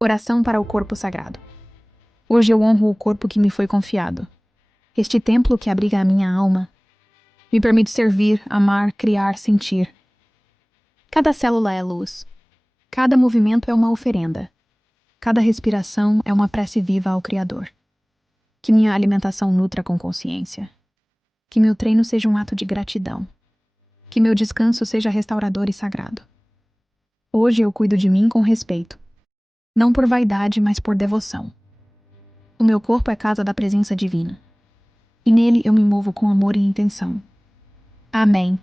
Oração para o corpo sagrado. Hoje eu honro o corpo que me foi confiado. Este templo que abriga a minha alma me permite servir, amar, criar, sentir. Cada célula é luz. Cada movimento é uma oferenda. Cada respiração é uma prece viva ao Criador. Que minha alimentação nutra com consciência. Que meu treino seja um ato de gratidão. Que meu descanso seja restaurador e sagrado. Hoje eu cuido de mim com respeito. Não por vaidade, mas por devoção. O meu corpo é casa da presença divina. E nele eu me movo com amor e intenção. Amém.